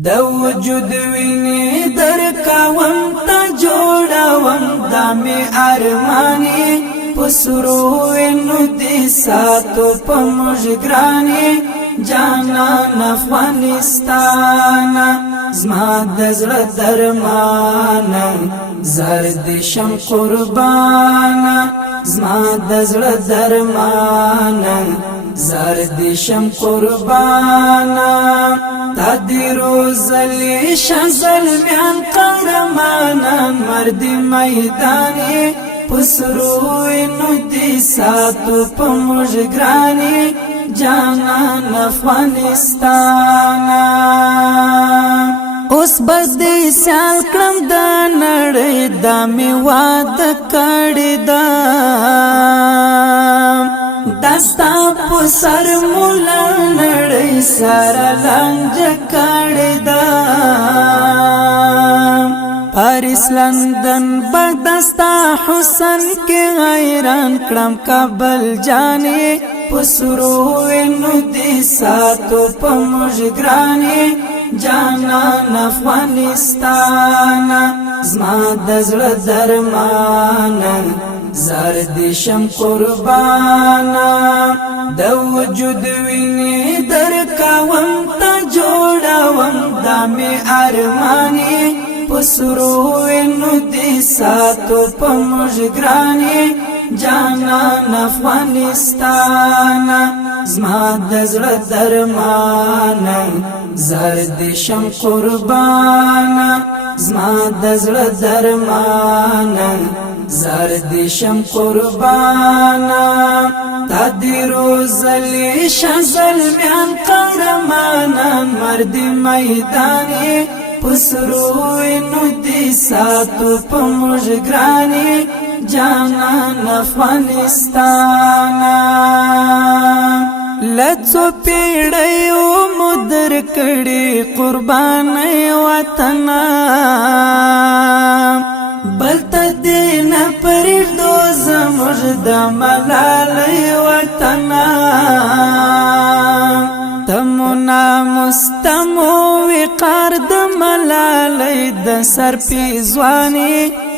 د وجود ویني درکوم تا جوړوم دا می ارمانی پسرو وینو دي ساتو په مجګرانی جانان افغانستان زما د زړه درمان زرد شم قربان زما د زړه درمان زرد شم قربان تدیرو زلی شزل میان قهرمانان مرد میدانی پسرو نو دی ساتو په مجګرانی جانان افغانستان اوس بدی سال کړم د نړۍ د می واده کړی دا دستا په سر مولا نړۍ سره لنج کړی دا پاریس لندن بغداستا حسن کې غیران کړم کابل جانې پسرو نو دي ساتو په مجګرانی جانان افغانستان زما د زړه درمان زرد شم قربان د وجود ویني درکوم تا جوړوم دا می ارمانی پسرو نو دي ساتو په مجګرانی جانان افغانستان زما د زړه درمان زرد شم قربان زما د زړه درمان زرد شم قربان تدیرو زلی شزل میان قهرمانان مرد میدانی پسرو نو دي ساتو په مجګرانی جانان افغانستان لڅو پیړیو مدر کړي قرباني وطن بلت دین پر دو زمر د ملالي وطن تمنا مستمو وقار د ملالي د سر پیزوانی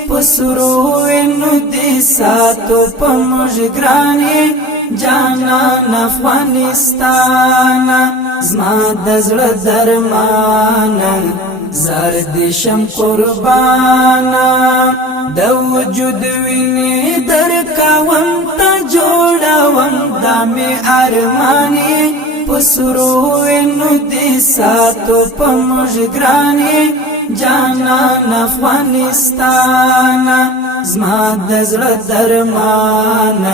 پسرو نو دي ساتو په مجګرانی جانان افغانستان زما د زړه درمان زرد شم قربان د وجود ویني درکوم تا جوړوم دا می ارمانی پسرو نو دي ساتو په مجګرانی جانان افغانستان زما د زړه درمان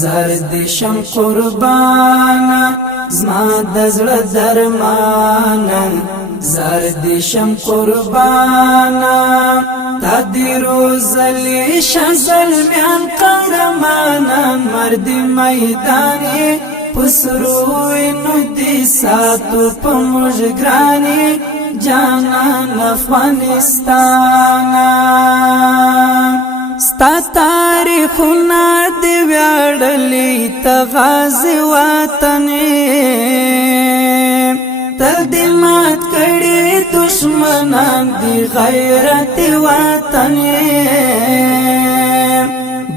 زرد شم قربان زما د زړه درمان زرد شم قربان تدیرو زلی شزل میان قهرمانان مرد میدانی پسرو نو دي ساتو په مجګرانی جانان افغانستان ستا تاریخونه دی ویاړلی ته غازی وطنې تل دې مات کړي دشمنان دی غیرت وطنې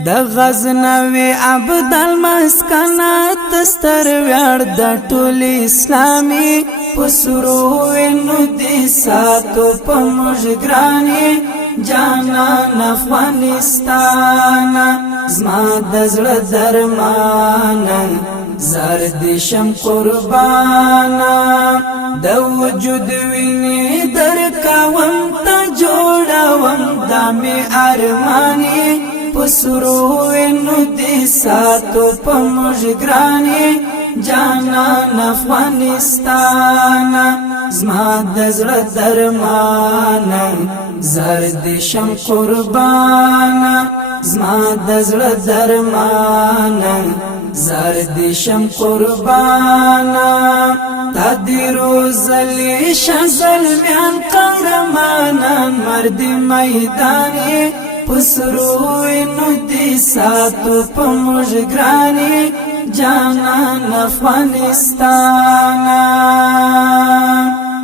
د غزنوي عبدالمسکنات ستر ویاړ د ټول اسلامي پسرو نو دي ساتو په مجګرانی جانان افغانستان زما د زړه درمان زرد شم قربان د وجود ویني درکوم تا جوړوم دا می ارمانی پسرو نو دي ساتو په مجګرانی جانان افغانستان زما د زړه درمان زرد شم قربان زما د زړه درمان زرد شم قربان تدیرو زلی شزل میان قهرمانان مرد میدانی پسرو نو دي ساتو په مجګرانی جانان افغانستان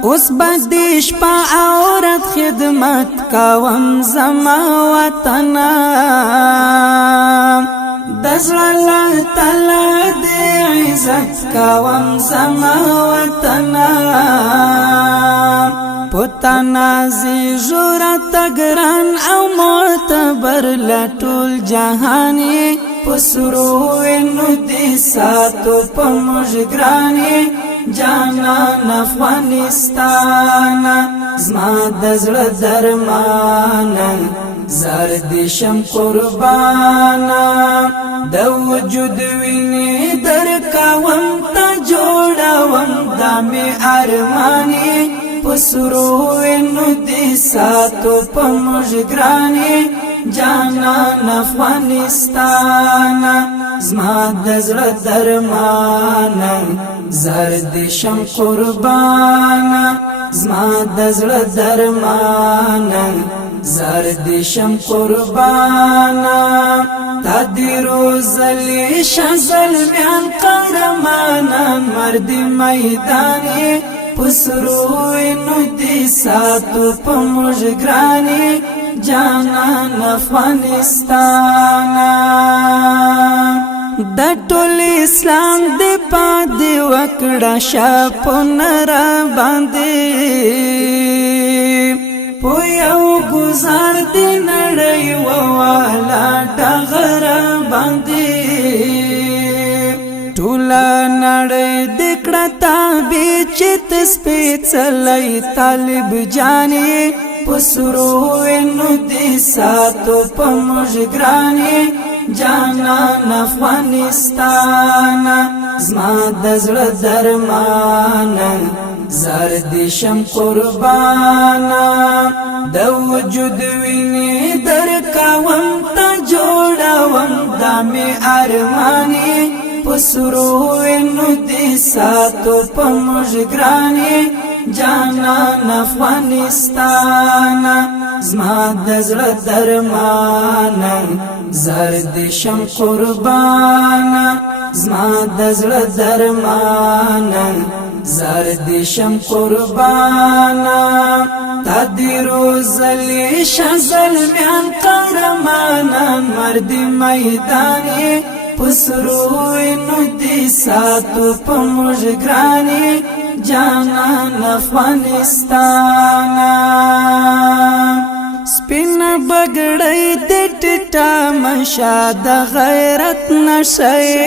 اوس بدیش پا عورت خدمت کوم زما وطنا دزل الله تعالی دی عزت کوم زما وطنا پتنازی جورت گران او معتبر لطول جهانی پسرو انو دی ساتو پا مجگرانی جانان افغانستان زما دزل درمانا زردشم قربانا د وجود ویني درکوم تا جوړوم دامي ارماني پسرو انو دی ساتو په مجګراني جانان افغانستان زما دزړه درمانا زردشم قربانا زما دزړه درمانا زردشم قربانا تا دی روزلی شزل میان قهرمانا مرد میدانی پسرو انو دی ساتو پا مجگرانی جانان افغانستانا دا ټول اسلام دی پا دی وکڑا شاپو نرا باندی پویو گزار دی نڑی ووالا ڈغر باندی ټولا نړۍ دکړه تابع چې تسپېڅلی طالب جانې پسرو انو دی ساتو په مجګرانې جانان افغانستان زما د زړه درمانا زردشم قربانا د وجود ویني درکوم تا جوړوم دامي ارماني پسرو انو دی ساتو پا مجگرانی جانان افغانستان زما دزل درمانا زردشم قربانا زما دزل درمانا زردشم قربانا تا دی روزلی شزل میان قهرمانا مرد میدانی پسرو انو دی ساتو پا مجگرانی جانان افغانستان سپین بگڑی دی ٹیٹا مشا دا غیرت نشئی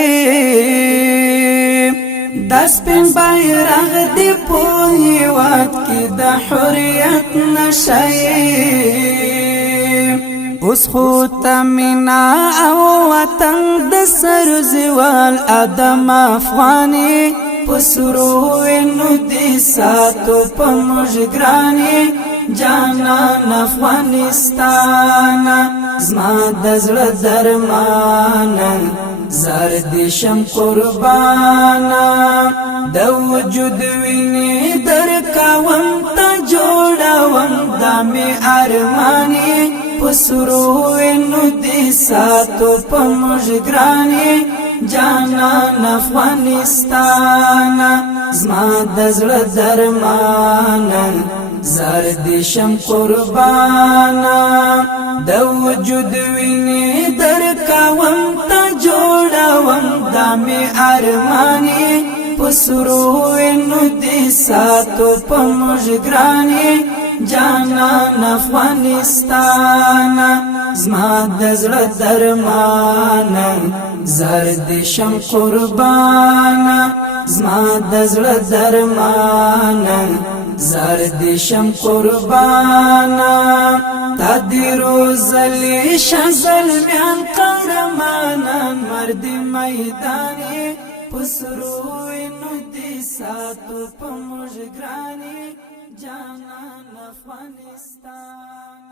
دا سپین بایرغ دی پوهی وات کی دا حریت نشئی اوس خو تمینا او وطن د سر زوال ادم افغانی پسرو انو دی ساتو په مجګرانی جانان افغانستان زما د زړه درمانا زردشم قربانا د وجود ویني درکوم تا جوړوم دامي ارماني پسرو انو دی ساتو پا مجگرانی جانان افغانستان زما دزل درمانا زردشم قربانا د وجود ویني درکوم تا جوړوم دامي ارماني پسرو انو دی ساتو پا مجگرانی جانان افغانستان زما دزړه درمانا زردشم قربانا زما دزړه درمانا زردشم قربانا تا دی روزلی شزل میان قهرمانا مرد میدانی پسرو انو دی ساتو پا مجگرانی جانان افغانستان